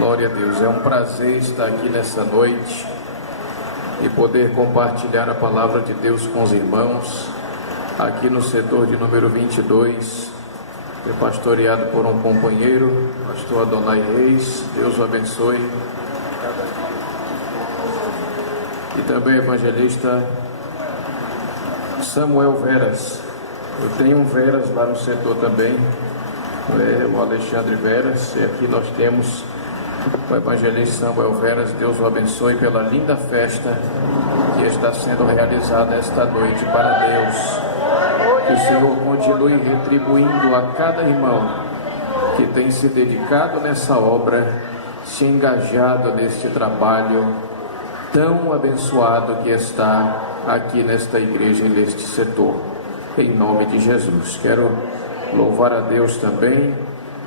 Glória a Deus, é um prazer estar aqui nessa noite e poder compartilhar a palavra de Deus com os irmãos, aqui no setor de número 22, pastoreado por um companheiro, pastor Adonai Reis. Deus o abençoe. E também evangelista Samuel Veras. Eu tenho um Veras lá no setor também, o Alexandre Veras, e aqui nós temos o evangelista Samuel Veras. Deus o abençoe pela linda festa que está sendo realizada esta noite para Deus. Que o Senhor continue retribuindo a cada irmão que tem se dedicado nessa obra, se engajado neste trabalho tão abençoado que está aqui nesta igreja e neste setor. Em nome de Jesus, quero louvar a Deus também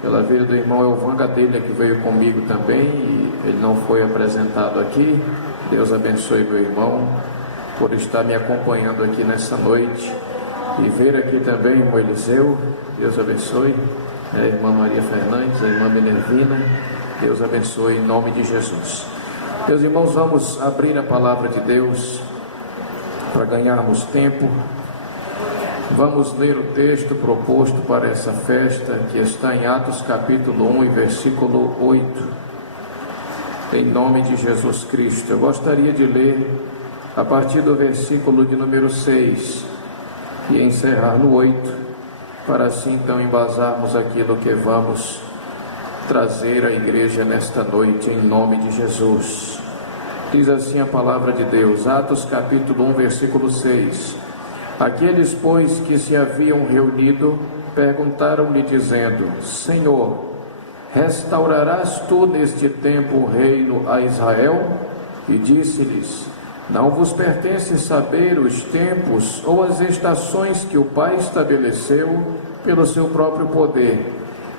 pela vida do irmão Elvan Gadelha, que veio comigo também, e ele não foi apresentado aqui. Deus abençoe meu irmão por estar me acompanhando aqui nessa noite, e ver aqui também o irmão Eliseu. Deus abençoe, a irmã Maria Fernandes, a irmã Minervina. Deus abençoe em nome de Jesus. Meus irmãos, vamos abrir a palavra de Deus para ganharmos tempo. Vamos ler o texto proposto para essa festa, que está em Atos capítulo 1 e versículo 8. Em nome de Jesus Cristo. Eu gostaria de ler a partir do versículo de número 6 e encerrar no 8, para assim então embasarmos aquilo que vamos trazer à igreja nesta noite, em nome de Jesus. Diz assim a palavra de Deus, Atos capítulo 1, versículo 6. Aqueles, pois, que se haviam reunido, perguntaram-lhe, dizendo: Senhor, restaurarás tu neste tempo o reino a Israel? E disse-lhes: Não vos pertence saber os tempos ou as estações que o Pai estabeleceu pelo seu próprio poder,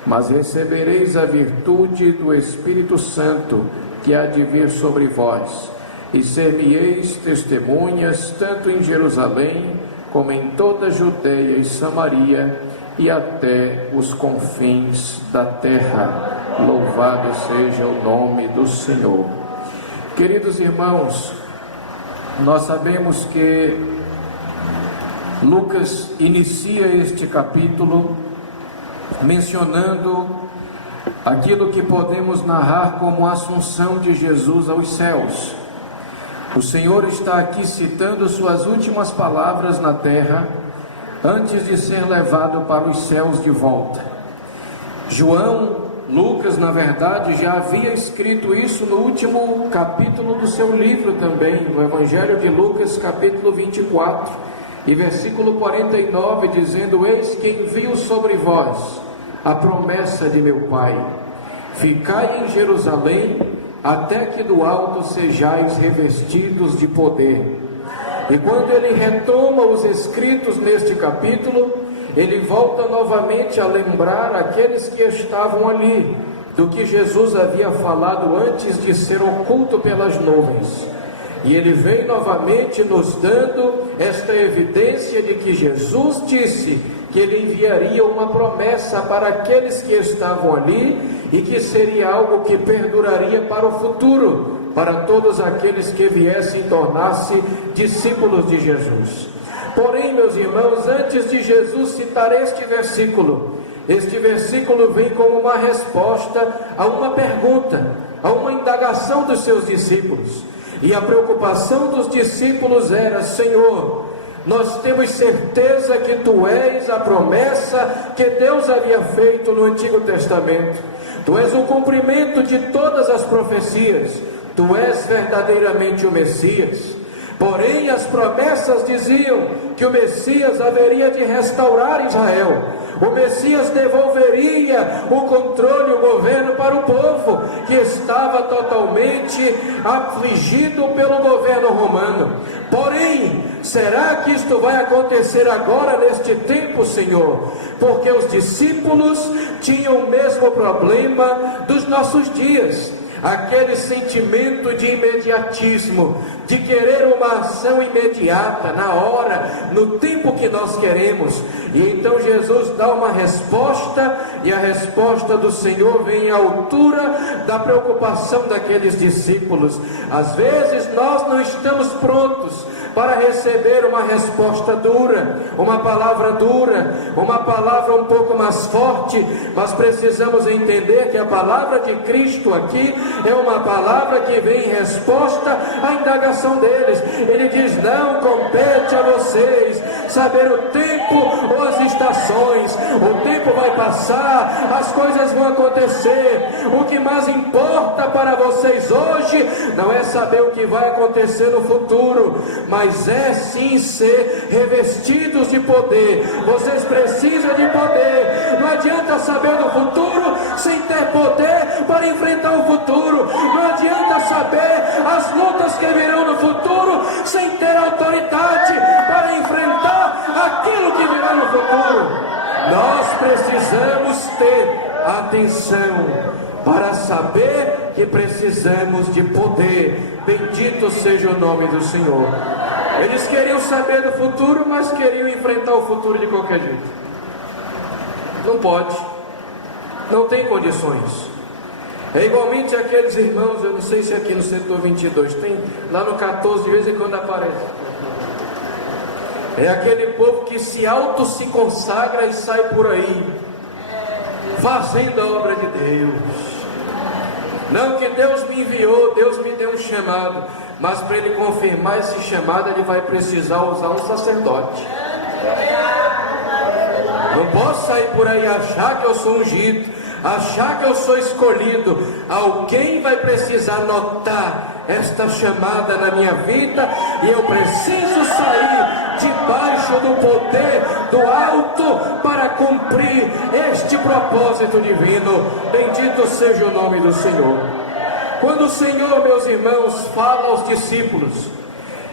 mas recebereis a virtude do Espírito Santo que há de vir sobre vós, e ser-me-eis testemunhas tanto em Jerusalém como em toda a Judeia e Samaria e até os confins da terra. Louvado seja o nome do Senhor. Queridos irmãos, nós sabemos que Lucas inicia este capítulo mencionando aquilo que podemos narrar como a assunção de Jesus aos céus. O Senhor está aqui citando suas últimas palavras na terra, antes de ser levado para os céus de volta. Lucas, na verdade, já havia escrito isso no último capítulo do seu livro também, no Evangelho de Lucas, capítulo 24, e versículo 49, dizendo: Eis que envio sobre vós a promessa de meu Pai, ficai em Jerusalém, até que do alto sejais revestidos de poder. E quando ele retoma os escritos neste capítulo, ele volta novamente a lembrar aqueles que estavam ali, do que Jesus havia falado antes de ser oculto pelas nuvens. E ele vem novamente nos dando esta evidência de que Jesus disse que ele enviaria uma promessa para aqueles que estavam ali, e que seria algo que perduraria para o futuro, para todos aqueles que viessem tornar-se discípulos de Jesus. Porém, meus irmãos, antes de Jesus citar este versículo vem como uma resposta a uma pergunta, a uma indagação dos seus discípulos. E a preocupação dos discípulos era: Senhor, nós temos certeza que Tu és a promessa que Deus havia feito no Antigo Testamento. Tu és o cumprimento de todas as profecias. Tu és verdadeiramente o Messias. Porém, as promessas diziam que o Messias haveria de restaurar Israel. O Messias devolveria o controle e o governo para o povo, que estava totalmente afligido pelo governo romano. Porém, será que isto vai acontecer agora neste tempo, Senhor? Porque os discípulos tinham o mesmo problema dos nossos dias. aquele sentimento de imediatismo, de querer uma ação imediata, na hora, no tempo que nós queremos. E então Jesus dá uma resposta, e a resposta do Senhor vem à altura da preocupação daqueles discípulos. Às vezes nós não estamos prontos para receber uma resposta dura, uma palavra um pouco mais forte, mas precisamos entender que a palavra de Cristo aqui é uma palavra que vem em resposta à indagação deles. Ele diz: não compete a vocês saber o tempo ou as estações, o tempo vai passar, as coisas vão acontecer. O que mais importa para vocês hoje não é saber o que vai acontecer no futuro, mas é sim ser revestidos de poder. Vocês precisam de poder. Não adianta saber do futuro sem ter poder para enfrentar o futuro. Não adianta saber as lutas que virão no futuro sem ter autoridade para enfrentar aquilo que virá no futuro. Nós precisamos ter atenção para saber que precisamos de poder. Bendito seja o nome do Senhor. Eles queriam saber do futuro, mas queriam enfrentar o futuro de qualquer jeito. Não pode, não tem condições. É igualmente aqueles irmãos, eu não sei se aqui no setor 22 tem, lá no 14 de vez em quando aparece. É aquele povo que se consagra e sai por aí fazendo a obra de Deus. Não que Deus me enviou, Deus me deu um chamado, mas para ele confirmar esse chamado, ele vai precisar usar um sacerdote. Não posso sair por aí e achar que eu sou ungido, achar que eu sou escolhido. Alguém vai precisar notar esta chamada na minha vida, e eu preciso sair debaixo do poder do alto para cumprir este propósito divino. Bendito seja o nome do Senhor. Quando o Senhor, meus irmãos, fala aos discípulos,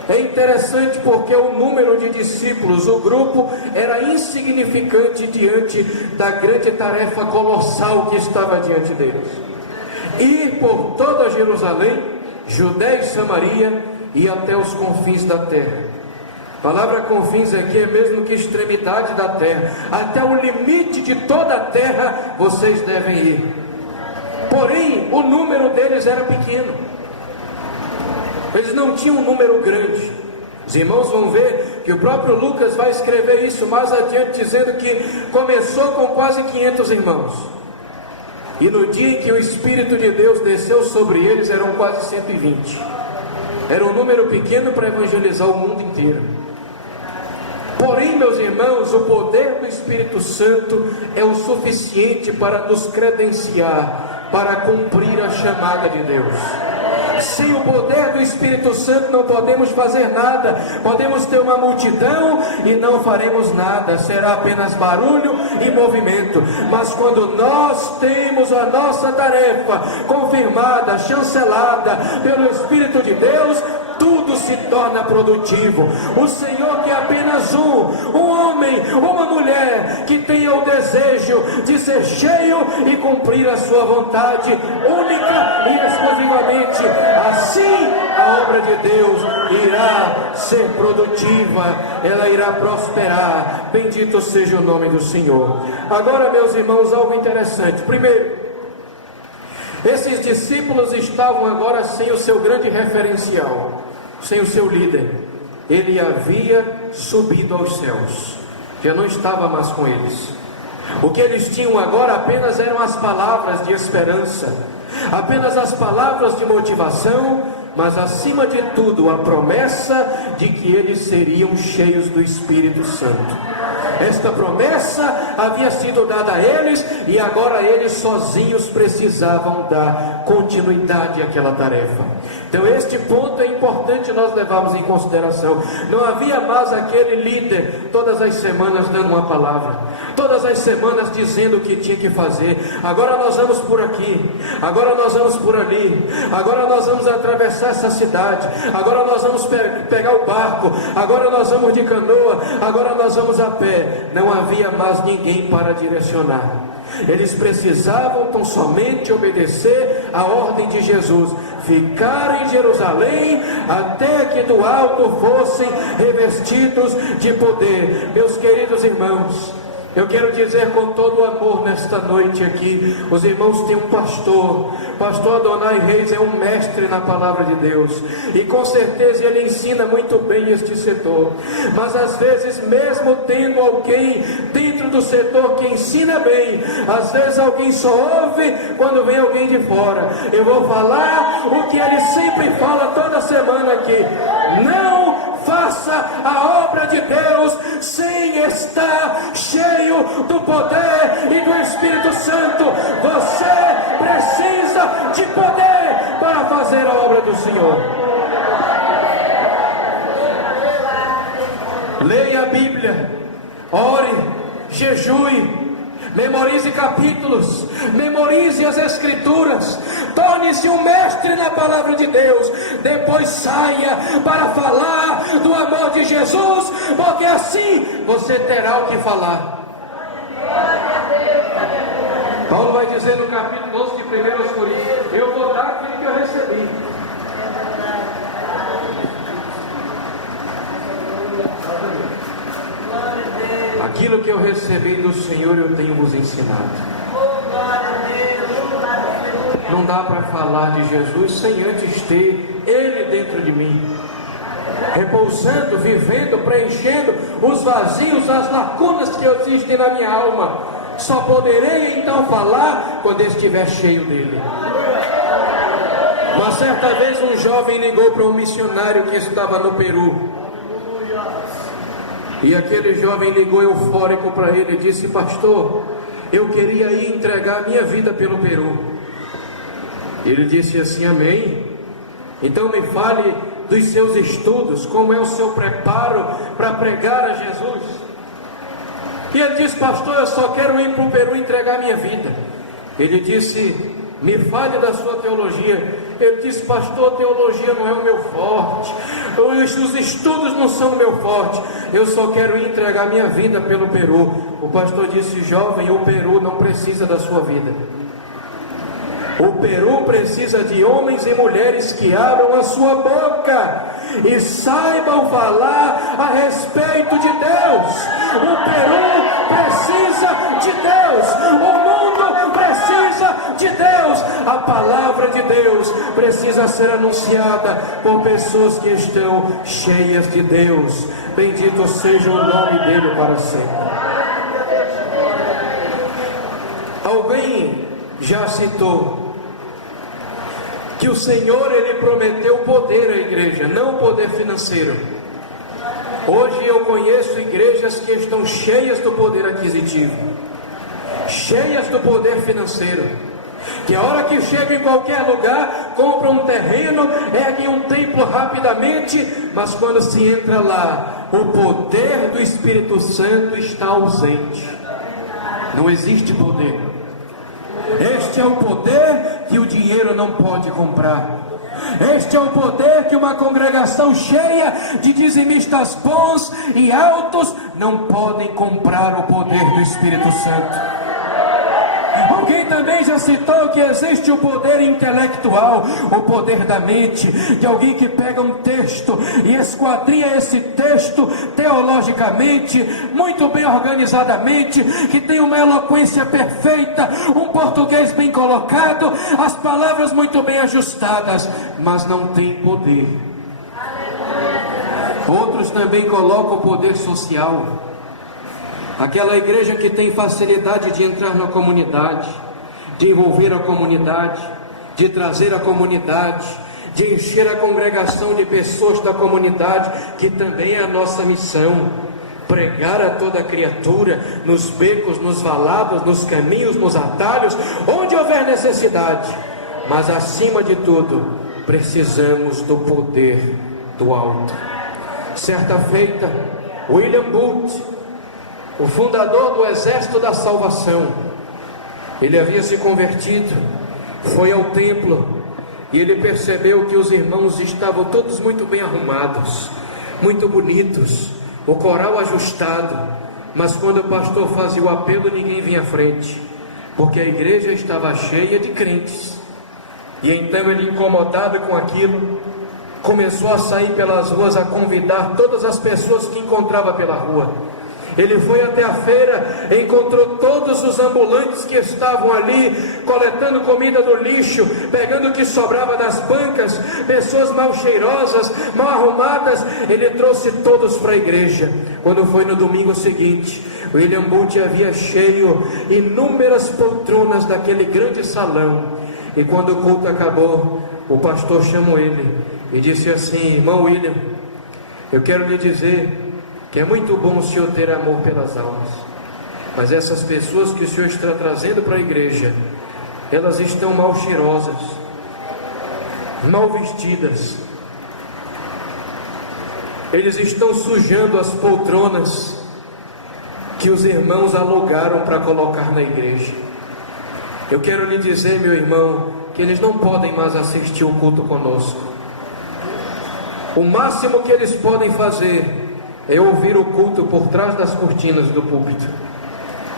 é interessante porque o número de discípulos, o grupo, era insignificante diante da grande tarefa colossal que estava diante deles. Ir por toda Jerusalém, Judéia e Samaria e até os confins da terra. A palavra confins aqui é mesmo que extremidade da terra. Até o limite de toda a terra vocês devem ir. Porém, o número deles era pequeno. Eles não tinham um número grande. Os irmãos vão ver que o próprio Lucas vai escrever isso mais adiante, dizendo que começou com quase 500 irmãos. E no dia em que o Espírito de Deus desceu sobre eles, eram quase 120. Era um número pequeno para evangelizar o mundo inteiro. Porém, meus irmãos, o poder do Espírito Santo é o suficiente para nos credenciar para cumprir a chamada de Deus. Sem o poder do Espírito Santo não podemos fazer nada. Podemos ter uma multidão e não faremos nada, será apenas barulho e movimento. Mas quando nós temos a nossa tarefa confirmada, chancelada pelo Espírito de Deus, tudo se torna produtivo. O Senhor quer apenas um homem, uma mulher que tenha o desejo de ser cheio e cumprir a sua vontade única e exclusivamente. Assim a obra de Deus irá ser produtiva, ela irá prosperar. Bendito seja o nome do Senhor. Agora, meus irmãos, algo interessante. Primeiro, esses discípulos estavam agora sem o seu grande referencial, sem o seu líder. Ele havia subido aos céus, já não estava mais com eles. O que eles tinham agora apenas eram as palavras de esperança, apenas as palavras de motivação, mas acima de tudo a promessa de que eles seriam cheios do Espírito Santo. Esta promessa havia sido dada a eles, e agora eles sozinhos precisavam dar continuidade àquela tarefa. Então este ponto é importante nós levarmos em consideração. Não havia mais aquele líder todas as semanas dando uma palavra, todas as semanas dizendo o que tinha que fazer. Agora nós vamos por aqui, agora nós vamos por ali, agora nós vamos atravessar essa cidade, agora nós vamos pegar o barco, agora nós vamos de canoa, agora nós vamos a pé. Não havia mais ninguém para direcionar. Eles precisavam tão somente obedecer à ordem de Jesus: ficar em Jerusalém até que do alto fossem revestidos de poder. Meus queridos irmãos, eu quero dizer com todo o amor nesta noite aqui, os irmãos têm um pastor Adonai Reis é um mestre na palavra de Deus, e com certeza ele ensina muito bem este setor, mas às vezes mesmo tendo alguém dentro do setor que ensina bem, às vezes alguém só ouve quando vem alguém de fora. Eu vou falar o que ele sempre fala toda semana aqui: não faça a obra de Deus sem estar cheio do poder e do Espírito Santo. Você precisa de poder para fazer a obra do Senhor. Leia a Bíblia, ore, jejue, memorize capítulos, memorize as Escrituras, torne-se um mestre na palavra de Deus, depois saia para falar do amor de Jesus, porque assim você terá o que falar. Paulo vai dizer no capítulo 11 de 1 Coríntios: eu vou dar aquilo que eu recebi. Aquilo que eu recebi do Senhor eu tenho vos ensinado. Não dá para falar de Jesus sem antes ter Ele dentro de mim, repousando, vivendo, preenchendo os vazios, as lacunas que existem na minha alma. Só poderei então falar quando estiver cheio dele. Uma certa vez um jovem ligou para um missionário que estava no Peru, e aquele jovem ligou eufórico para ele e disse: pastor, eu queria ir entregar minha vida pelo Peru. Ele disse assim: amém, então me fale dos seus estudos, como é o seu preparo para pregar a Jesus. E ele disse: pastor, eu só quero ir para o Peru entregar minha vida. Ele disse: me fale da sua teologia. Ele disse: pastor, teologia não é o meu forte, os estudos não são o meu forte, eu só quero ir entregar minha vida pelo Peru. O pastor disse: jovem, o Peru não precisa da sua vida. O Peru precisa de homens e mulheres que abram a sua boca e saibam falar a respeito de Deus. O Peru precisa de Deus, o mundo precisa de Deus, a palavra de Deus precisa ser anunciada por pessoas que estão cheias de Deus. Bendito seja o nome dele para sempre. Alguém já citou que o Senhor, Ele prometeu poder à igreja, não poder financeiro. Hoje eu conheço igrejas que estão cheias do poder aquisitivo, cheias do poder financeiro, que a hora que chega em qualquer lugar, compra um terreno, ergue um templo rapidamente, mas quando se entra lá, o poder do Espírito Santo está ausente. Não existe poder. Este é o poder que o dinheiro não pode comprar. Este é o poder que uma congregação cheia de dizimistas bons e altos não podem comprar. O poder do Espírito Santo. Alguém também já citou que existe o poder intelectual, o poder da mente, de alguém que pega um texto e esquadrinha esse texto teologicamente, muito bem organizadamente, que tem uma eloquência perfeita, um português bem colocado, as palavras muito bem ajustadas, mas não tem poder. Outros também colocam o poder social. Aquela igreja que tem facilidade de entrar na comunidade, de envolver a comunidade, de trazer a comunidade, de encher a congregação de pessoas da comunidade, que também é a nossa missão. Pregar a toda criatura, nos becos, nos valados, nos caminhos, nos atalhos, onde houver necessidade. Mas acima de tudo, precisamos do poder do alto. Certa feita, William Booth, o fundador do Exército da Salvação, ele havia se convertido, foi ao templo e ele percebeu que os irmãos estavam todos muito bem arrumados, muito bonitos, o coral ajustado, mas quando o pastor fazia o apelo, ninguém vinha à frente. porque a igreja estava cheia de crentes. E então ele, incomodado com aquilo, começou a sair pelas ruas a convidar todas as pessoas que encontrava pela rua. Ele foi até a feira, encontrou todos os ambulantes que estavam ali, coletando comida do lixo, pegando o que sobrava das bancas, pessoas mal cheirosas, mal arrumadas. Ele trouxe todos para a igreja. Quando foi no domingo seguinte, William Booth havia cheio inúmeras poltronas daquele grande salão. E quando o culto acabou, o pastor chamou ele e disse assim: irmão William, eu quero lhe dizer que é muito bom o senhor ter amor pelas almas, mas essas pessoas que o senhor está trazendo para a igreja, elas estão mal cheirosas, mal vestidas, eles estão sujando as poltronas que os irmãos alugaram para colocar na igreja. Eu quero lhe dizer, meu irmão, que eles não podem mais assistir o culto conosco. O máximo que eles podem fazer é ouvir o culto por trás das cortinas do púlpito.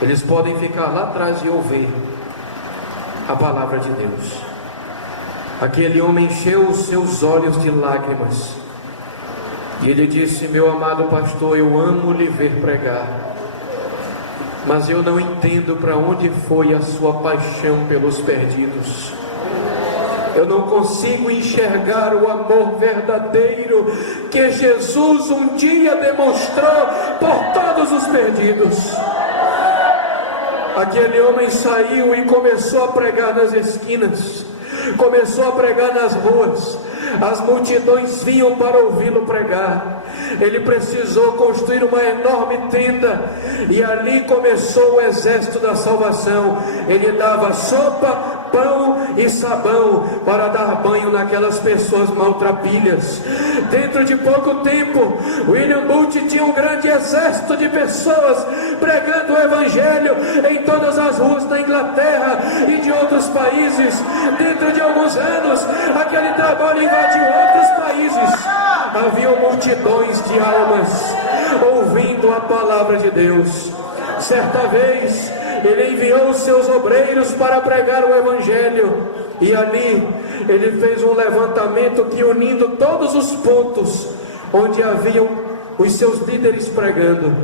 Eles podem ficar lá atrás e ouvir a palavra de Deus. Aquele homem encheu os seus olhos de lágrimas e ele disse: meu amado pastor, eu amo lhe ver pregar, mas eu não entendo para onde foi a sua paixão pelos perdidos. Eu não consigo enxergar o amor verdadeiro que Jesus um dia demonstrou por todos os perdidos. Aquele homem saiu e começou a pregar nas esquinas, começou a pregar nas ruas. As multidões vinham para ouvi-lo pregar. Ele precisou construir uma enorme tenda, e ali começou o exército da salvação. Ele dava sopa, pão e sabão para dar banho naquelas pessoas maltrapilhas. Dentro de pouco tempo, William Booth tinha um grande exército de pessoas pregando o evangelho em todas as ruas da Inglaterra e de outros países. Dentro de alguns anos, aquele trabalho invadiu outros países. Haviam multidões de almas ouvindo a palavra de Deus. Certa vez, ele enviou os seus obreiros para pregar o evangelho, e ali ele fez um levantamento que, unindo todos os pontos onde haviam os seus líderes pregando,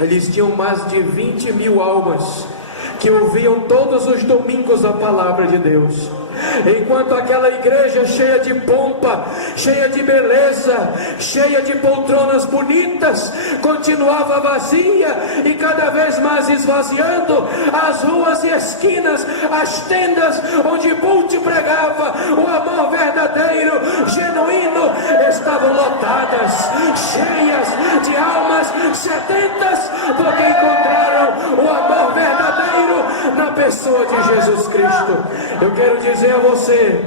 eles tinham mais de 20.000 almas que ouviam todos os domingos a palavra de Deus. Enquanto aquela igreja cheia de pompa, cheia de beleza, cheia de poltronas bonitas, continuava vazia e cada vez mais esvaziando, as ruas e esquinas, as tendas onde Booth pregava o amor verdadeiro, genuíno, estavam lotadas, cheias de almas sedentas, porque encontraram o amor verdadeiro na pessoa de Jesus Cristo. Eu quero dizer a você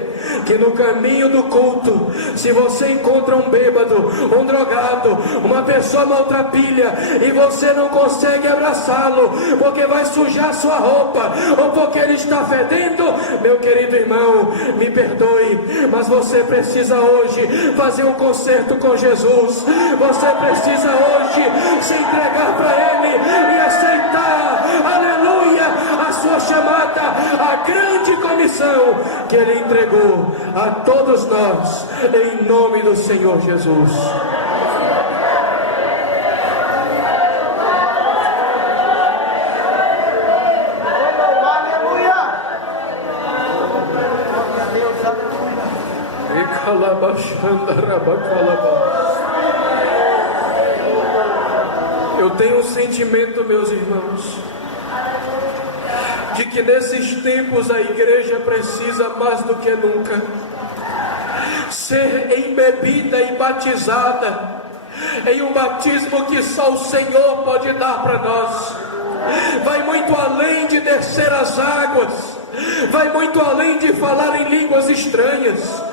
que no caminho do culto, se você encontra um bêbado, um drogado, uma pessoa maltrapilha, e você não consegue abraçá-lo porque vai sujar sua roupa ou porque ele está fedendo, meu querido irmão, me perdoe, mas você precisa hoje fazer um concerto com Jesus. Você precisa hoje se entregar para Ele e aceitar, aleluia, a sua chamada, a grande comissão que Ele entregou a todos nós, em nome do Senhor Jesus. Eu tenho um sentimento, meus irmãos, de que nesses tempos a igreja precisa mais do que nunca ser embebida e batizada em um batismo que só o Senhor pode dar para nós. Vai muito além de descer as águas, vai muito além de falar em línguas estranhas.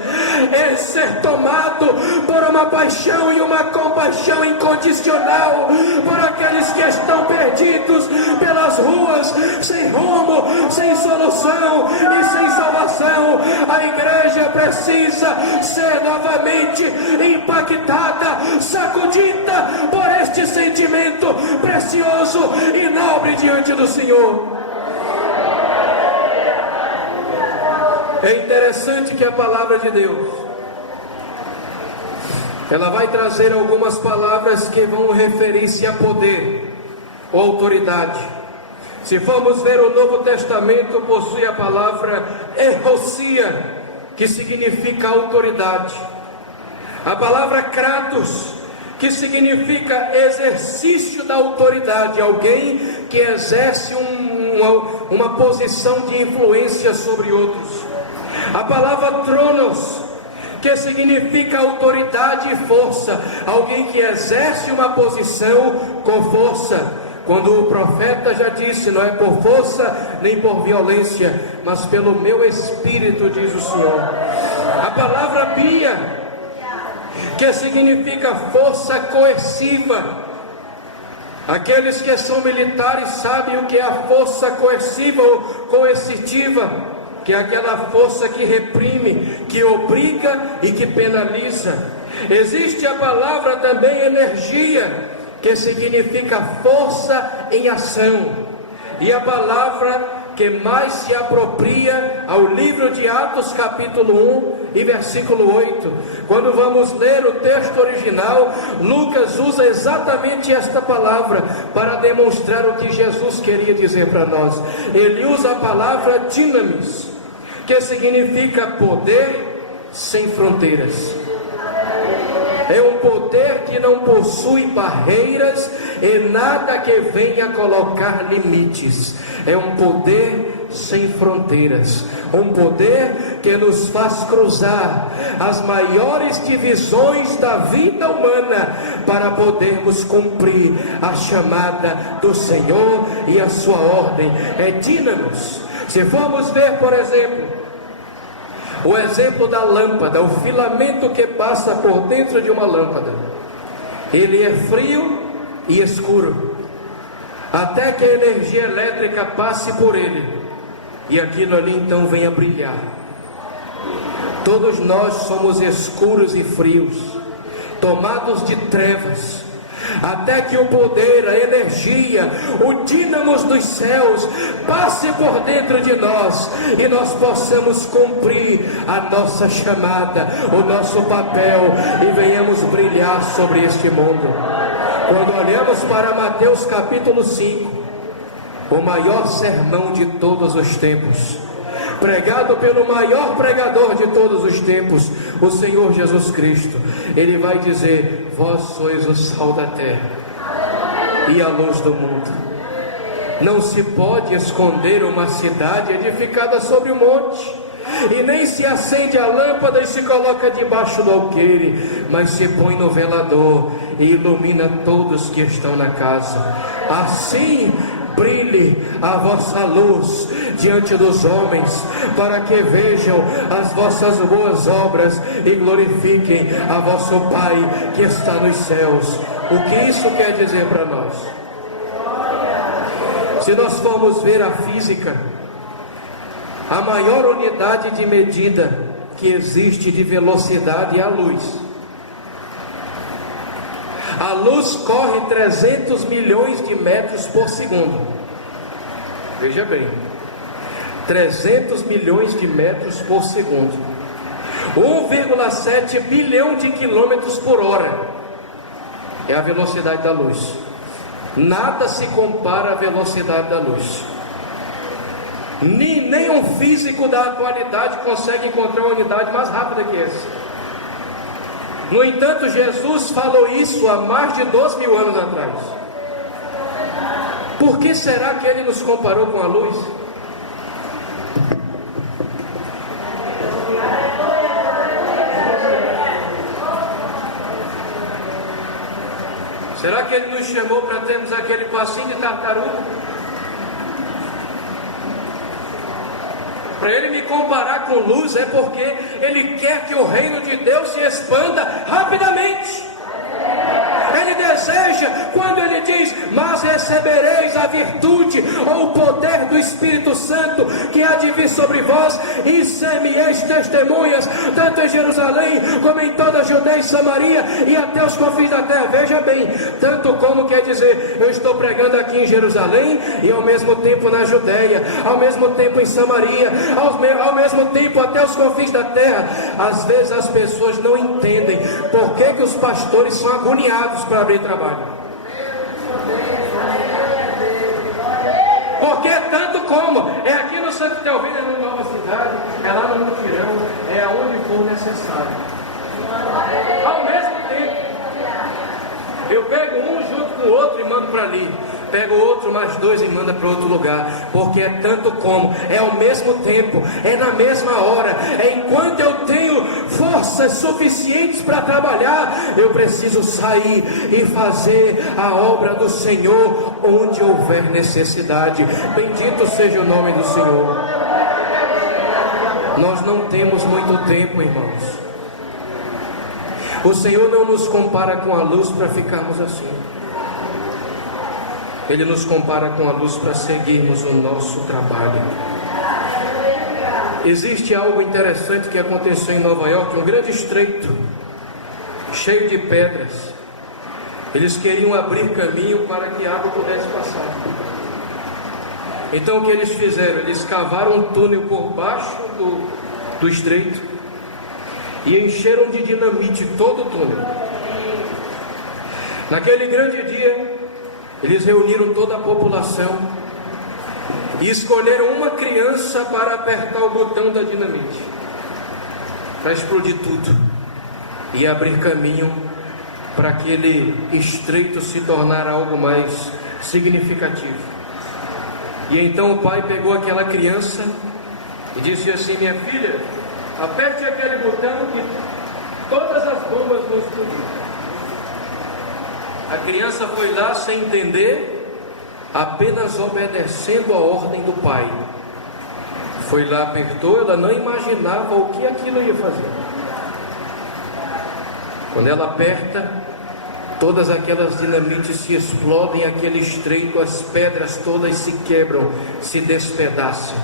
É ser tomado por uma paixão e uma compaixão incondicional por aqueles que estão perdidos pelas ruas, sem rumo, sem solução e sem salvação. A igreja precisa ser novamente impactada, sacudida por este sentimento precioso e nobre diante do Senhor. É interessante que a palavra de Deus, ela vai trazer algumas palavras que vão referir-se a poder ou autoridade. Se formos ver o Novo Testamento, possui a palavra exousia, que significa autoridade. A palavra kratos, que significa exercício da autoridade, alguém que exerce uma posição de influência sobre outros. A palavra tronos, que significa autoridade e força, alguém que exerce uma posição com força. Quando o profeta já disse, não é por força nem por violência, mas pelo meu espírito, diz o Senhor. A palavra bia, que significa força coerciva. Aqueles que são militares sabem o que é a força coerciva ou coercitiva, que é aquela força que reprime, que obriga e que penaliza. Existe a palavra também energia, que significa força em ação. E a palavra que mais se apropria ao livro de Atos capítulo 1 e versículo 8. Quando vamos ler o texto original, Lucas usa exatamente esta palavra para demonstrar o que Jesus queria dizer para nós. Ele usa a palavra dinamis, que significa poder sem fronteiras. É um poder que não possui barreiras e nada que venha colocar limites. É um poder sem fronteiras. Um poder que nos faz cruzar as maiores divisões da vida humana para podermos cumprir a chamada do Senhor e a sua ordem. É dínamos. Se formos ver, por exemplo, o exemplo da lâmpada, o filamento que passa por dentro de uma lâmpada, ele é frio e escuro, até que a energia elétrica passe por ele, e aquilo ali então venha brilhar. Todos nós somos escuros e frios, tomados de trevas, até que o poder, a energia, o dínamos dos céus passe por dentro de nós e nós possamos cumprir a nossa chamada, o nosso papel, e venhamos brilhar sobre este mundo. Quando olhamos para Mateus capítulo 5, o maior sermão de todos os tempos, pregado pelo maior pregador de todos os tempos, o Senhor Jesus Cristo, ele vai dizer: vós sois o sal da terra e a luz do mundo. Não se pode esconder uma cidade edificada sobre o monte, e nem se acende a lâmpada e se coloca debaixo do alqueire, mas se põe no velador e ilumina todos que estão na casa. Assim brilhe a vossa luz diante dos homens, para que vejam as vossas boas obras e glorifiquem a vosso Pai que está nos céus. O que isso quer dizer para nós? Se nós formos ver a física, a maior unidade de medida que existe de velocidade é a luz. A luz corre 300 milhões de metros por segundo. Veja bem, 300 milhões de metros por segundo. 1,7 bilhão de quilômetros por hora é a velocidade da luz. Nada se compara à velocidade da luz. Nem um físico da atualidade consegue encontrar uma unidade mais rápida que essa. No entanto, Jesus falou isso há mais de 12 mil anos atrás. Por que será que ele nos comparou com a luz? Será que ele nos chamou para termos aquele passinho de tartaruga? Para ele me comparar com luz é porque ele quer que o reino de Deus se expanda rapidamente. Ele deseja, quando ele diz, mas recebereis a virtude ou o poder do Espírito Santo que há de vir sobre vós, e ser-me-eis testemunhas, tanto em Jerusalém como em toda a Judeia e Samaria e até os confins da terra. Veja bem, tanto como quer dizer, eu estou pregando aqui em Jerusalém e ao mesmo tempo na Judeia, ao mesmo tempo em Samaria, ao mesmo tempo até os confins da terra. Às vezes as pessoas não entendem por que os pastores são agoniados para abrir trabalho. Porque tanto como é aqui no Santo Teovilho, é na Nova Cidade, é lá no Mutirão, é onde for necessário. Ao mesmo tempo, eu pego um junto com o outro e mando para ali. Pega outro, mais dois e manda para outro lugar. Porque é tanto como, é ao mesmo tempo, é na mesma hora. É enquanto eu tenho forças suficientes para trabalhar, eu preciso sair e fazer a obra do Senhor onde houver necessidade. Bendito seja o nome do Senhor. Nós não temos muito tempo, irmãos. O Senhor não nos compara com a luz para ficarmos assim. Ele nos compara com a luz para seguirmos o nosso trabalho. Existe algo interessante que aconteceu em Nova York, um grande estreito, cheio de pedras. Eles queriam abrir caminho para que a água pudesse passar. Então o que eles fizeram? Eles cavaram um túnel por baixo do estreito e encheram de dinamite todo o túnel. Naquele grande dia, eles reuniram toda a população e escolheram uma criança para apertar o botão da dinamite, para explodir tudo e abrir caminho para aquele estreito se tornar algo mais significativo. E então o pai pegou aquela criança e disse assim: minha filha, aperte aquele botão que todas as bombas vão explodir. A criança foi lá sem entender, apenas obedecendo a ordem do pai. Foi lá, apertou, ela não imaginava o que aquilo ia fazer. Quando ela aperta, todas aquelas dinamites se explodem, aquele estreito, as pedras todas se quebram, se despedaçam.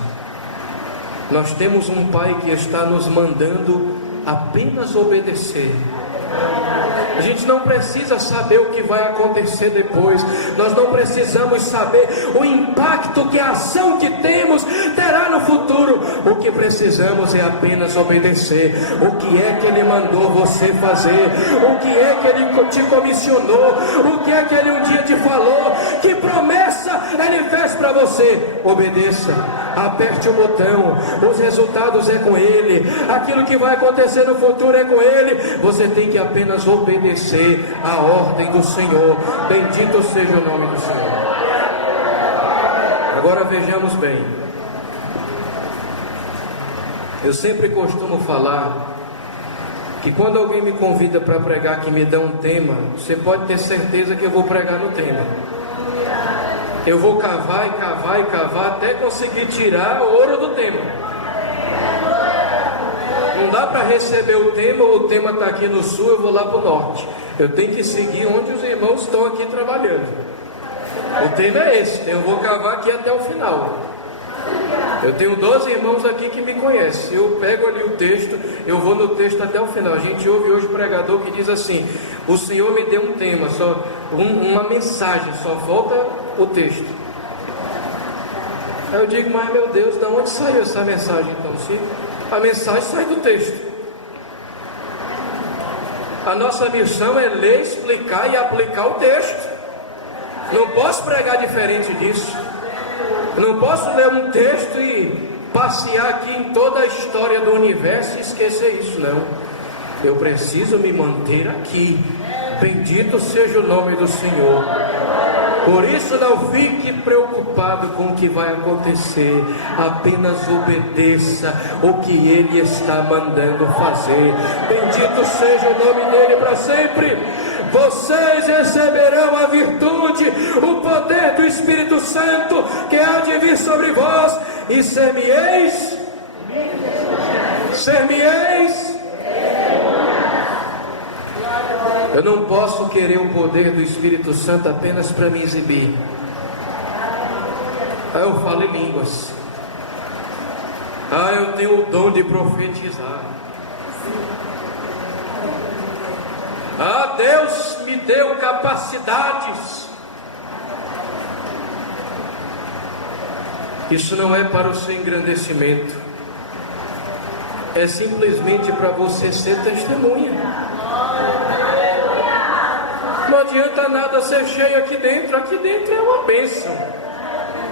Nós temos um pai que está nos mandando apenas obedecer. A gente não precisa saber o que vai acontecer depois. Nós não precisamos saber o impacto que a ação que temos terá no futuro. O que precisamos é apenas obedecer. O que é que Ele mandou você fazer? O que é que Ele te comissionou? O que é que Ele um dia te falou? Que promessa Ele fez para você? Obedeça. Aperte o botão. Os resultados é com Ele. Aquilo que vai acontecer no futuro é com Ele. Você tem que apenas obedecer a ordem do Senhor. Bendito seja o nome do Senhor. Agora vejamos bem. Eu sempre costumo falar que quando alguém me convida para pregar, que me dá um tema, você pode ter certeza que eu vou pregar no tema. Eu vou cavar e cavar e cavar até conseguir tirar o ouro do tema. Não dá para receber o tema está aqui no sul, eu vou lá para o norte. Eu tenho que seguir onde os irmãos estão aqui trabalhando. O tema é esse, eu vou cavar aqui até o final. Eu tenho 12 irmãos aqui que me conhecem. Eu pego ali o texto, eu vou no texto até o final. A gente ouve hoje pregador que diz assim: o Senhor me deu um tema, só uma mensagem, só falta o texto. Aí eu digo: mas meu Deus, de onde saiu essa mensagem então? Se a mensagem sai do texto. A nossa missão é ler, explicar e aplicar o texto. Não posso pregar diferente disso. Não posso ler um texto e passear aqui em toda a história do universo e esquecer isso, não. Eu preciso me manter aqui. Bendito seja o nome do Senhor. Por isso não fique preocupado com o que vai acontecer. Apenas obedeça o que Ele está mandando fazer. Bendito seja o nome dEle para sempre. Vocês receberão a virtude, o poder do Espírito Santo que há de vir sobre vós, e ser-me-eis. Eu não posso querer o poder do Espírito Santo apenas para me exibir. Eu falo em línguas. Eu tenho o dom de profetizar. Deus me deu capacidades. Isso não é para o seu engrandecimento. É simplesmente para você ser testemunha. Não adianta nada ser cheio aqui dentro. Aqui dentro é uma bênção.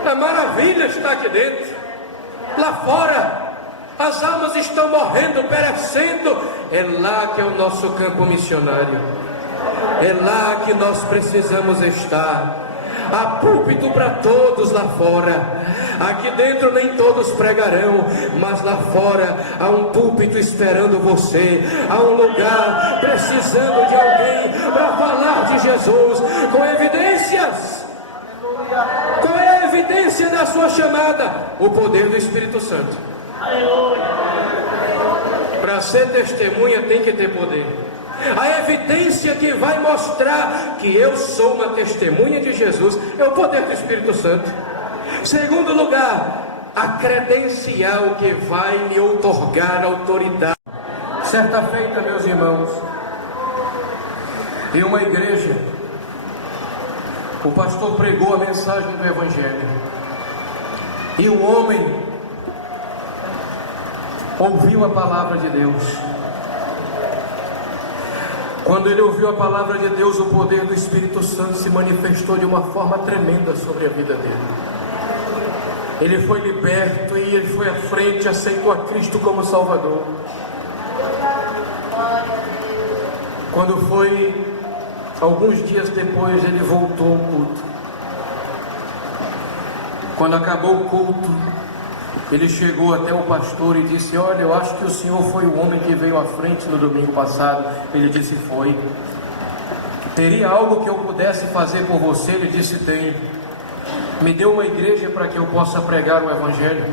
A maravilha está aqui dentro. Lá fora, as almas estão morrendo, perecendo. É lá que é o nosso campo missionário. É lá que nós precisamos estar. Há púlpito para todos lá fora. Aqui dentro nem todos pregarão, mas lá fora há um púlpito esperando você. Há um lugar precisando de alguém para falar de Jesus com evidências. Qual é a evidência da sua chamada? O poder do Espírito Santo. Para ser testemunha tem que ter poder. A evidência que vai mostrar que eu sou uma testemunha de Jesus é o poder do Espírito Santo. Segundo lugar, a credencial que vai me outorgar autoridade. Certa feita, meus irmãos, em uma igreja, o pastor pregou a mensagem do Evangelho. E o homem ouviu a palavra de Deus. Quando ele ouviu a palavra de Deus, o poder do Espírito Santo se manifestou de uma forma tremenda sobre a vida dele. Ele foi liberto e ele foi à frente, aceitou a Cristo como Salvador. Quando foi, alguns dias depois, ele voltou ao culto. Quando acabou o culto, ele chegou até o pastor e disse: olha, eu acho que o senhor foi o homem que veio à frente no domingo passado. Ele disse: foi. Teria algo que eu pudesse fazer por você? Ele disse: tem. Me dê uma igreja para que eu possa pregar o Evangelho.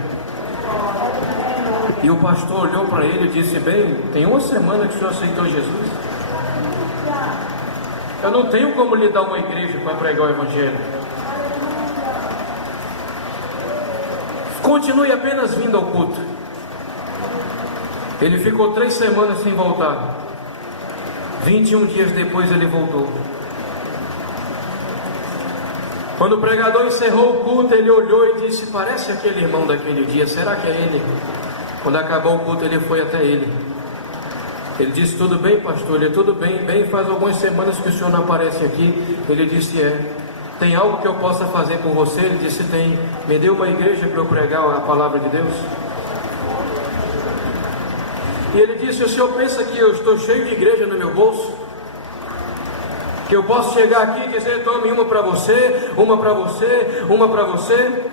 E o pastor olhou para ele e disse: bem, tem uma semana que o senhor aceitou Jesus. Eu não tenho como lhe dar uma igreja para pregar o Evangelho. Continue apenas vindo ao culto. Ele ficou 3 semanas sem voltar. 21 dias depois ele voltou. Quando o pregador encerrou o culto, ele olhou e disse: parece aquele irmão daquele dia, será que é ele? Quando acabou o culto, ele foi até ele. Ele disse: tudo bem, pastor? Ele: tudo bem, faz algumas semanas que o senhor não aparece aqui. Ele disse: tem algo que eu possa fazer por você? Ele disse: tem. Me dê uma igreja para eu pregar a palavra de Deus. E ele disse: o senhor pensa que eu estou cheio de igreja no meu bolso? Que eu posso chegar aqui e dizer: tome uma para você, uma para você, uma para você?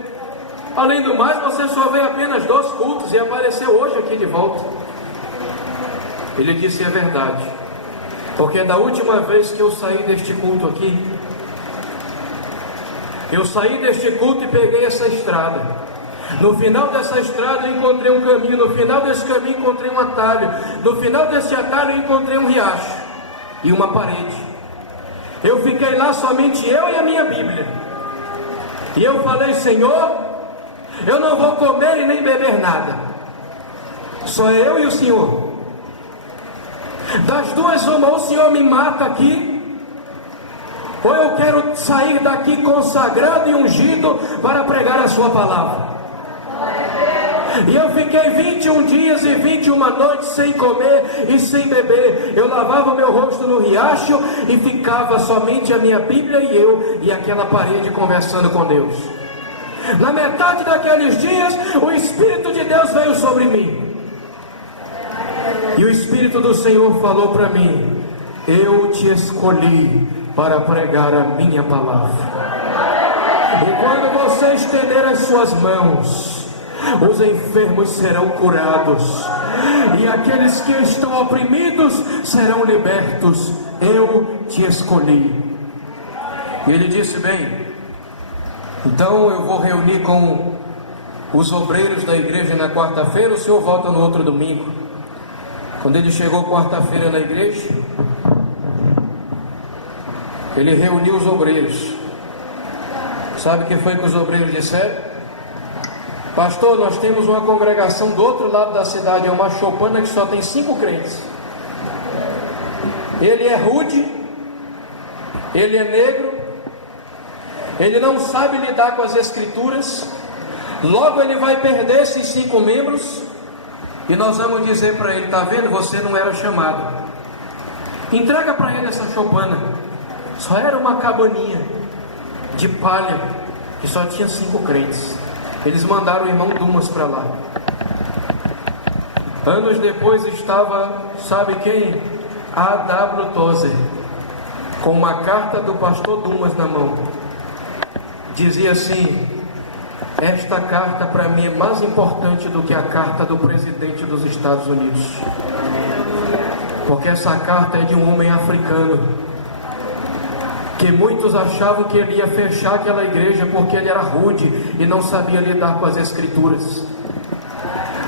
Além do mais, você só vê apenas 2 cultos e apareceu hoje aqui de volta. Ele disse: é verdade, porque da última vez que eu saí deste culto aqui, eu saí deste culto e peguei essa estrada. No final dessa estrada eu encontrei um caminho. No final desse caminho encontrei um atalho. No final desse atalho eu encontrei um riacho e uma parede. Eu fiquei lá somente eu e a minha Bíblia. E eu falei: Senhor, eu não vou comer e nem beber nada. Só eu e o Senhor. Das duas uma, ou o Senhor me mata aqui, ou eu quero sair daqui consagrado e ungido para pregar a sua palavra. E eu fiquei 21 dias e 21 noites sem comer e sem beber. Eu lavava meu rosto no riacho e ficava somente a minha Bíblia e eu e aquela parede conversando com Deus. Na metade daqueles dias, o Espírito de Deus veio sobre mim. E o Espírito do Senhor falou para mim: eu te escolhi para pregar a minha palavra. E quando você estender as suas mãos, os enfermos serão curados, e aqueles que estão oprimidos serão libertos. Eu te escolhi. E ele disse: bem, então eu vou reunir com os obreiros da igreja na quarta-feira, o senhor volta no outro domingo. Quando ele chegou quarta-feira na igreja, ele reuniu os obreiros. Sabe o que foi que os obreiros disseram? Pastor, nós temos uma congregação do outro lado da cidade, é uma choupana que só tem 5 crentes. Ele é rude, ele é negro, ele não sabe lidar com as escrituras, logo ele vai perder esses 5 membros, e nós vamos dizer para ele: está vendo, você não era chamado. Entrega para ele essa choupana. Só era uma cabaninha de palha, que só tinha 5 crentes. Eles mandaram o irmão Dumas para lá. Anos depois estava, sabe quem? A.W. Tozer, com uma carta do pastor Dumas na mão. Dizia assim: esta carta para mim é mais importante do que a carta do presidente dos Estados Unidos, porque essa carta é de um homem africano, que muitos achavam que ele ia fechar aquela igreja porque ele era rude e não sabia lidar com as escrituras.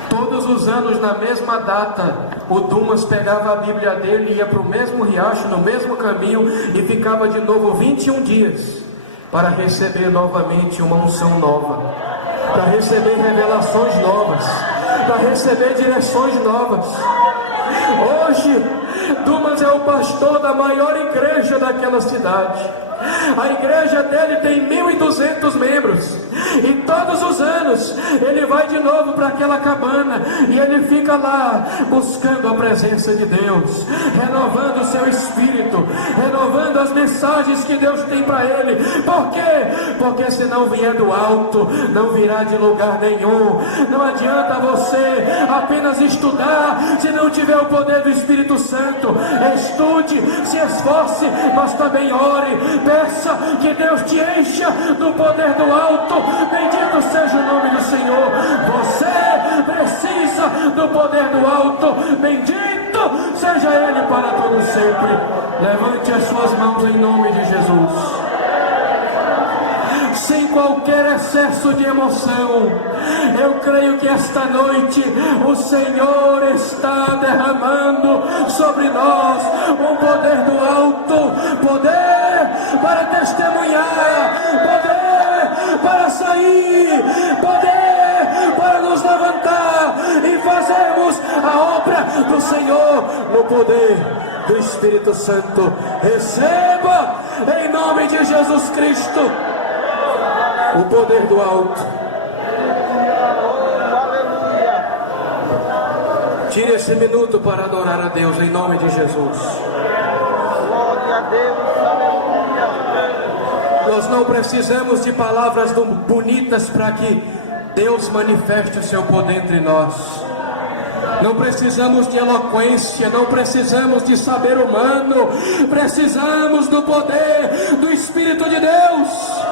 Todos os anos, na mesma data, o Dumas pegava a Bíblia dele, ia para o mesmo riacho, no mesmo caminho, e ficava de novo 21 dias para receber novamente uma unção nova, para receber revelações novas, para receber direções novas. Hoje, Dumas é o pastor da maior igreja daquela cidade. A igreja dele tem 1.200 membros, e todos os anos ele vai de novo para aquela cabana, e ele fica lá buscando a presença de Deus, renovando o seu espírito, renovando as mensagens que Deus tem para ele. Por quê? Porque se não vier do alto, não virá de lugar nenhum. Não adianta você apenas estudar se não tiver o poder do Espírito Santo. Estude, se esforce, mas também ore. Peça que Deus te encha do poder do alto. Bendito seja o nome do Senhor. Você precisa do poder do alto. Bendito seja Ele para todo sempre. Levante as suas mãos em nome de Jesus. Sem qualquer excesso de emoção, eu creio que esta noite o Senhor está derramando sobre nós um poder do alto, poder para testemunhar, poder para sair, poder para nos levantar e fazermos a obra do Senhor no poder do Espírito Santo. Receba em nome de Jesus Cristo o poder do alto. Tire esse minuto para adorar a Deus em nome de Jesus. Glória a Deus, aleluia. Nós não precisamos de palavras bonitas para que Deus manifeste o seu poder entre nós. Não precisamos de eloquência, não precisamos de saber humano, precisamos do poder do Espírito de Deus.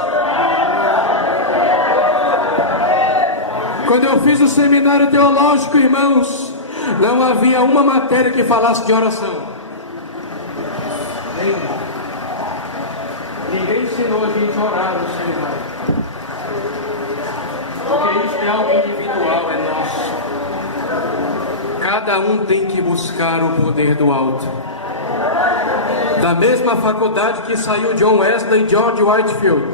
Quando eu fiz o seminário teológico, irmãos, não havia uma matéria que falasse de oração. Ninguém ensinou a gente a orar no seminário, porque isso é algo individual, é nosso. Cada um tem que buscar o poder do alto. Da mesma faculdade que saiu John Wesley e George Whitefield,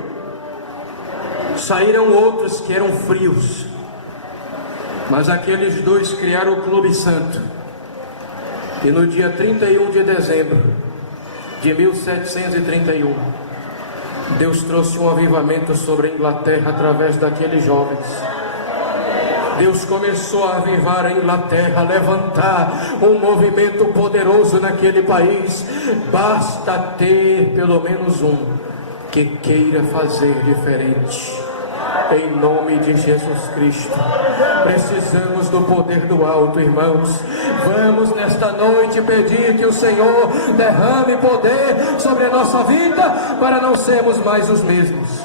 saíram outros que eram frios, mas aqueles dois criaram o Clube Santo. E no dia 31 de dezembro de 1731, Deus trouxe um avivamento sobre a Inglaterra através daqueles jovens. Deus começou a avivar a Inglaterra, a levantar um movimento poderoso naquele país. Basta ter pelo menos um que queira fazer diferente. Em nome de Jesus Cristo, precisamos do poder do alto, irmãos. Vamos nesta noite pedir que o Senhor derrame poder sobre a nossa vida, para não sermos mais os mesmos.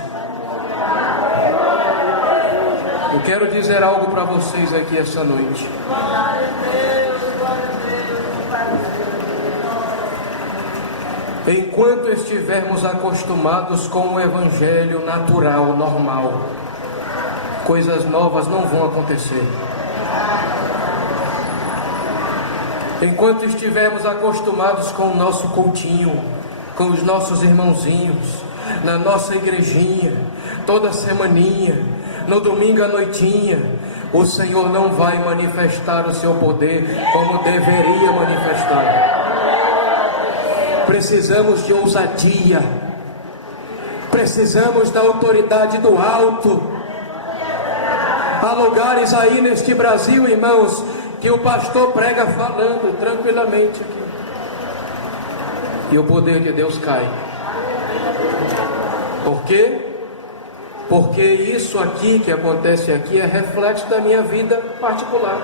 Eu quero dizer algo para vocês aqui essa noite. Enquanto estivermos acostumados com o evangelho natural, normal, coisas novas não vão acontecer. Enquanto estivermos acostumados com o nosso cultinho, com os nossos irmãozinhos, na nossa igrejinha, toda semaninha, no domingo à noitinha, o Senhor não vai manifestar o seu poder como deveria manifestar. Precisamos de ousadia, precisamos da autoridade do alto. Há lugares aí neste Brasil, irmãos, que o pastor prega falando tranquilamente aqui, e o poder de Deus cai. Por quê? Porque isso aqui que acontece aqui é reflexo da minha vida particular.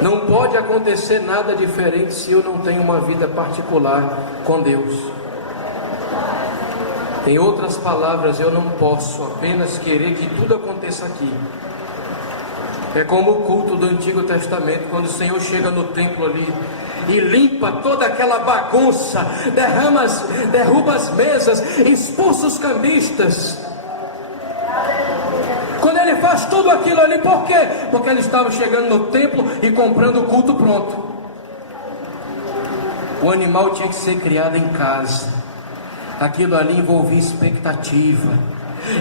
Não pode acontecer nada diferente se eu não tenho uma vida particular com Deus. Em outras palavras, eu não posso apenas querer que tudo aconteça aqui. É como o culto do Antigo Testamento, quando o Senhor chega no templo ali e limpa toda aquela bagunça, derruba as mesas, expulsa os cambistas. Quando ele faz tudo aquilo ali, por quê? Porque ele estava chegando no templo e comprando o culto pronto. O animal tinha que ser criado em casa. Aquilo ali envolvia expectativa,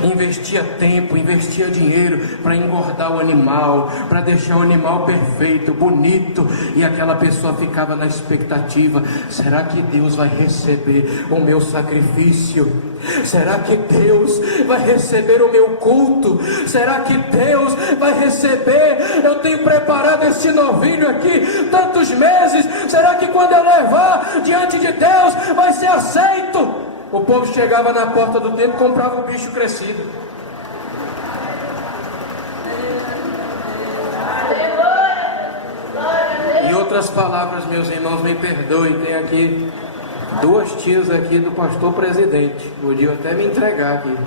investia tempo, investia dinheiro para engordar o animal, para deixar o animal perfeito, bonito, e aquela pessoa ficava na expectativa: será que Deus vai receber o meu sacrifício? Será que Deus vai receber o meu culto? Será que Deus vai receber? Eu tenho preparado este novilho aqui tantos meses, será que quando eu levar diante de Deus vai ser aceito? O povo chegava na porta do templo e comprava um bicho crescido. Em outras palavras, meus irmãos, me perdoem, tem aqui duas tias aqui do pastor presidente. Podiam até me entregar aqui.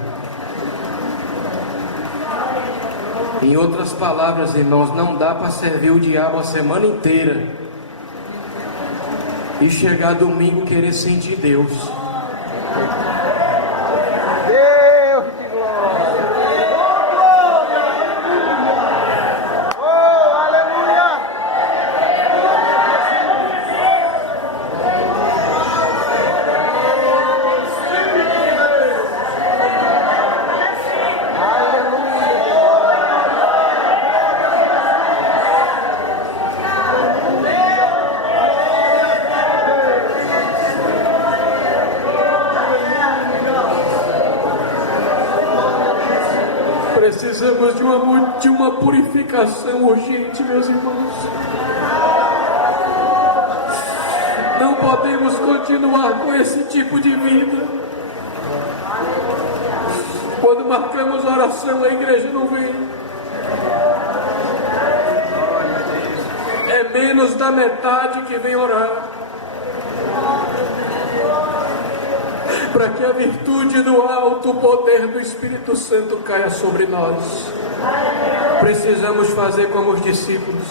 Em outras palavras, irmãos, não dá para servir o diabo a semana inteira e chegar domingo querer sentir Deus. Deus de glória. Oh, aleluia. Precisamos de uma purificação urgente, meus irmãos. Não podemos continuar com esse tipo de vida. Quando marcamos oração, a igreja não vem. É menos da metade que vem orar. Para que a virtude do alto poder do Espírito Santo caia sobre nós, precisamos fazer como os discípulos.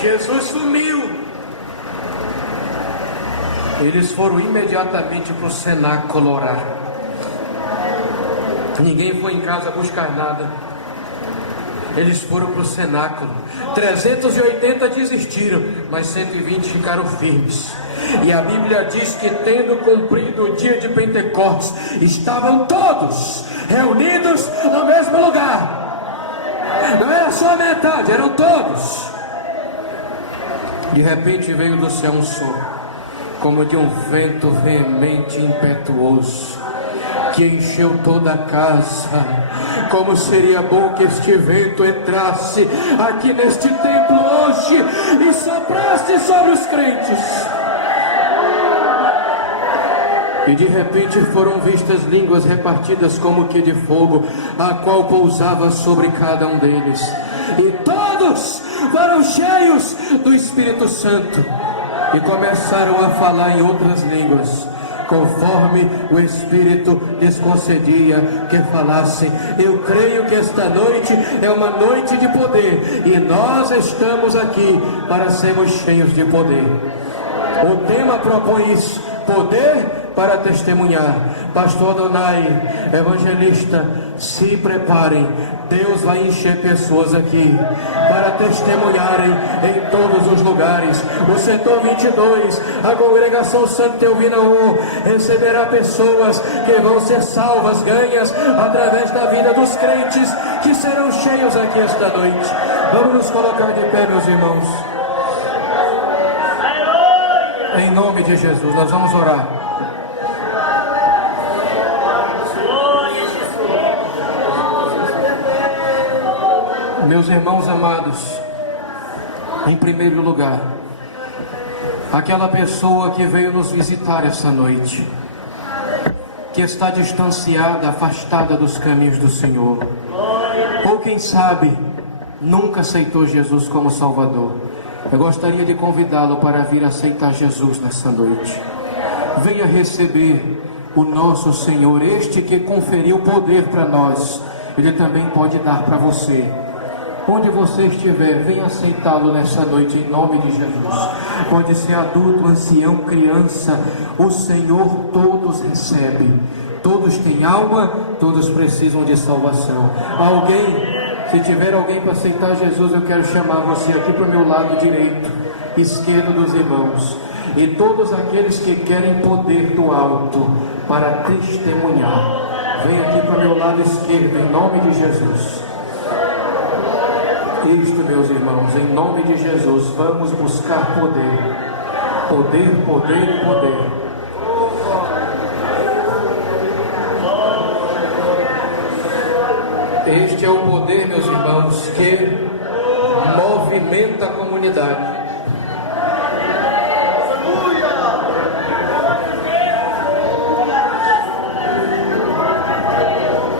Jesus sumiu, eles foram imediatamente para o cenáculo orar. Ninguém foi em casa buscar nada, eles foram para o cenáculo. 380 desistiram, mas 120 ficaram firmes. E a Bíblia diz que, tendo cumprido o dia de Pentecostes, estavam todos reunidos no mesmo lugar. Não era só a metade, eram todos. De repente veio do céu um som, como de um vento veemente e impetuoso, que encheu toda a casa. Como seria bom que este vento entrasse aqui neste templo hoje e soprasse sobre os crentes. E de repente foram vistas línguas repartidas como que de fogo, a qual pousava sobre cada um deles. E todos foram cheios do Espírito Santo e começaram a falar em outras línguas, conforme o Espírito lhes concedia que falassem. Eu creio que esta noite é uma noite de poder, e nós estamos aqui para sermos cheios de poder. O tema propõe isso: poder para testemunhar. Pastor Adonai, evangelista, se preparem. Deus vai encher pessoas aqui para testemunharem em todos os lugares. O setor 22, a congregação Santa Teovina 1, receberá pessoas que vão ser salvas, ganhas através da vida dos crentes que serão cheios aqui esta noite. Vamos nos colocar de pé, meus irmãos. Em nome de Jesus, nós vamos orar. Meus irmãos amados, em primeiro lugar, aquela pessoa que veio nos visitar essa noite, que está distanciada, afastada dos caminhos do Senhor, ou quem sabe, nunca aceitou Jesus como Salvador. Eu gostaria de convidá-lo para vir aceitar Jesus nessa noite. Venha receber o nosso Senhor, este que conferiu poder para nós. Ele também pode dar para você. Onde você estiver, venha aceitá-lo nessa noite em nome de Jesus. Pode ser adulto, ancião, criança, o Senhor todos recebe. Todos têm alma, todos precisam de salvação. Se tiver alguém para aceitar Jesus, eu quero chamar você aqui para o meu lado direito, esquerdo dos irmãos. E todos aqueles que querem poder do alto para testemunhar, vem aqui para o meu lado esquerdo em nome de Jesus. Isto, meus irmãos, em nome de Jesus, vamos buscar poder. Poder, poder, poder. Este é o poder, meus irmãos, que movimenta a comunidade.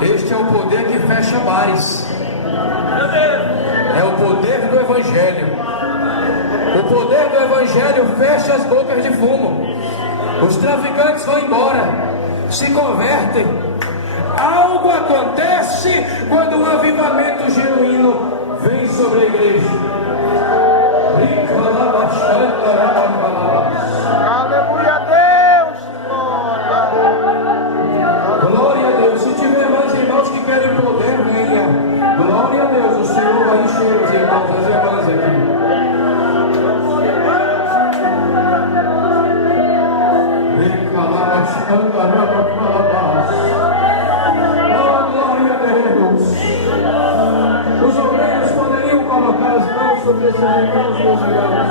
Este é o poder que fecha bares. É o poder do Evangelho. O poder do Evangelho fecha as bocas de fumo. Os traficantes vão embora, se convertem. Algo acontece quando um avivamento genuíno vem sobre a igreja. Aleluia a Deus. Glória a Deus. Se tiver mais irmãos que querem poder, venha. Glória a Deus. O Senhor vai encher os irmãos, as irmãs aqui. Os obreiros poderiam colocar as mãos sobre esses irmãos, meus irmãos.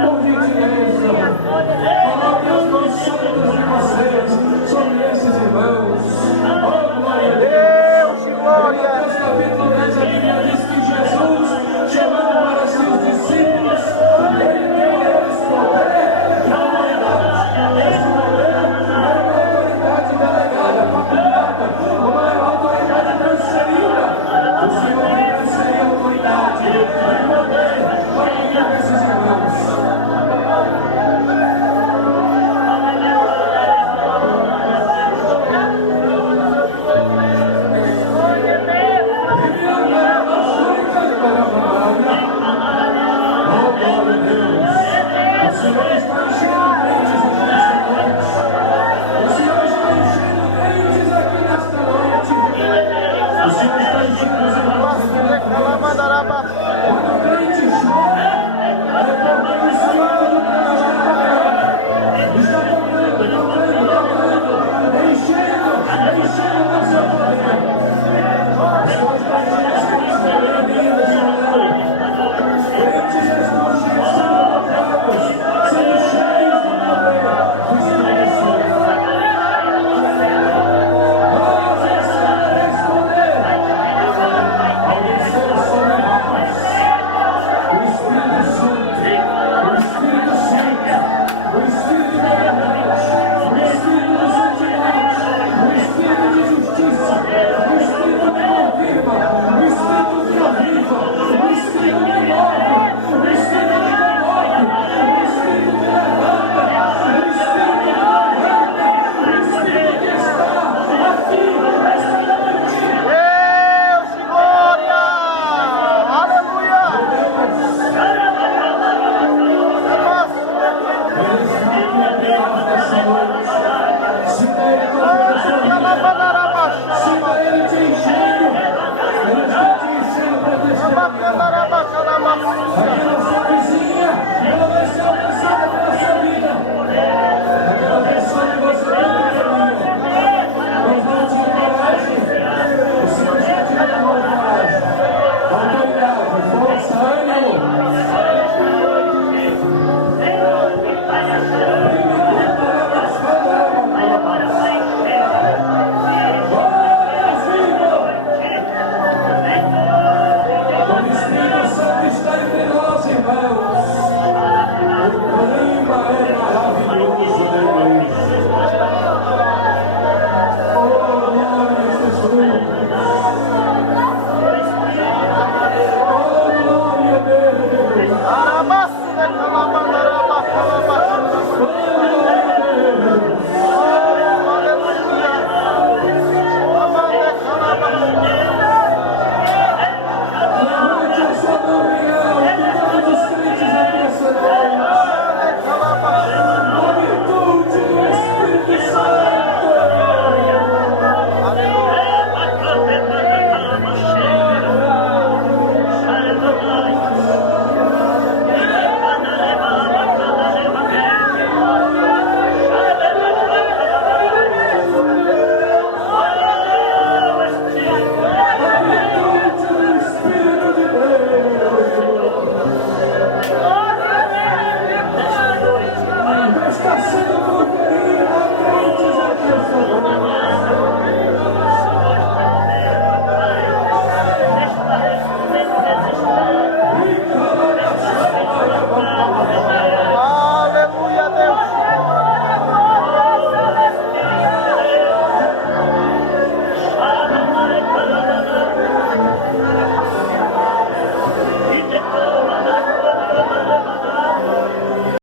Por gentileza, coloque as mãos santas de vocês sobre esses irmãos.